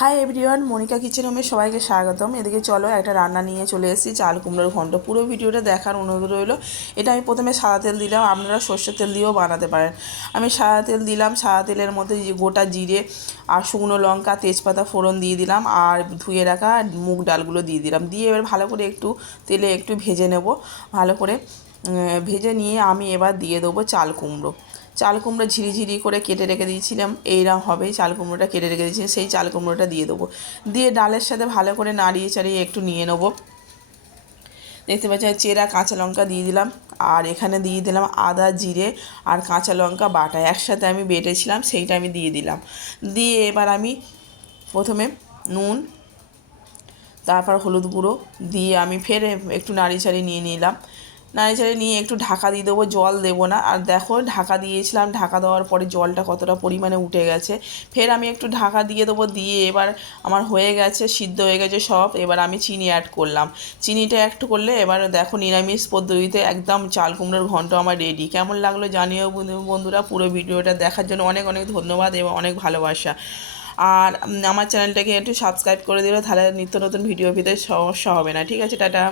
Hi everyone, Monika kitchen হোমে সবাইকে স্বাগতম। এদিকে চলো একটা রান্না নিয়ে চলে এসেছি, চাল কুমড়োর ঘন্ট। পুরো ভিডিওটা দেখার অনুরোধ রইলো। এটা আমি প্রথমে সাদা তেল দিলাম, আপনারা সর্ষের তেল দিয়েও বানাতে পারেন। আমি সাদা তেল দিলাম, সাদা তেলের মধ্যে গোটা জিরে আর শুকনো লঙ্কা তেজপাতা ফোড়ন দিয়ে দিলাম, আর ধুয়ে রাখা মুগ ডালগুলো দিয়ে দিলাম। দিয়ে এবার ভালো করে একটু তেলে একটু ভেজে নেব। ভালো করে ভেজে নিয়ে আমি এবার দিয়ে দেবো চাল কুমড়ো। চাল কুমড়ো ঝিরিঝিরি করে কেটে রেখে দিয়েছিলাম, এইরকম হবে। চাল কুমড়োটা কেটে রেখে দিয়েছিলাম, সেই চাল কুমড়োটা দিয়ে দেবো। দিয়ে ডালের সাথে ভালো করে নাড়িয়ে চাড়িয়ে একটু নিয়ে নেবো। দেখতে পাচ্ছি চেরা কাঁচা লঙ্কা দিয়ে দিলাম, আর এখানে দিয়ে দিলাম আদা জিরে আর কাঁচা লঙ্কা বাটা একসাথে আমি বেটেছিলাম, সেইটা আমি দিয়ে দিলাম। দিয়ে এবার আমি প্রথমে নুন, তারপর হলুদ গুঁড়ো দিয়ে আমি ফের একটু নাড়িচাড়ি নিয়ে নিলাম। নাড়িচাড়ি নিয়ে একটু ঢাকা দিয়ে দেবো, জল দেবো না। আর দেখো ঢাকা দিয়েছিলাম, ঢাকা দেওয়ার পরে জলটা কতটা পরিমাণে উঠে গেছে। ফের আমি একটু ঢাকা দিয়ে দেবো, দিয়ে এবার আমার হয়ে গেছে, সিদ্ধ হয়ে গেছে সব। এবার আমি চিনি অ্যাড করলাম। চিনিটা একটু করলে এবার দেখো নিরামিষ পদ্ধতিতে একদম চাল কুমড়োর ঘন্ট আমার রেডি। কেমন লাগলো জানিও বন্ধুরা। পুরো ভিডিওটা দেখার জন্য অনেক অনেক ধন্যবাদ এবং অনেক ভালোবাসা। আর আমার চ্যানেলটাকে একটু সাবস্ক্রাইব করে দিলে তাহলে নিত্য নতুন ভিডিও পেতে সমস্যা হবে না। ঠিক আছে, টাটা।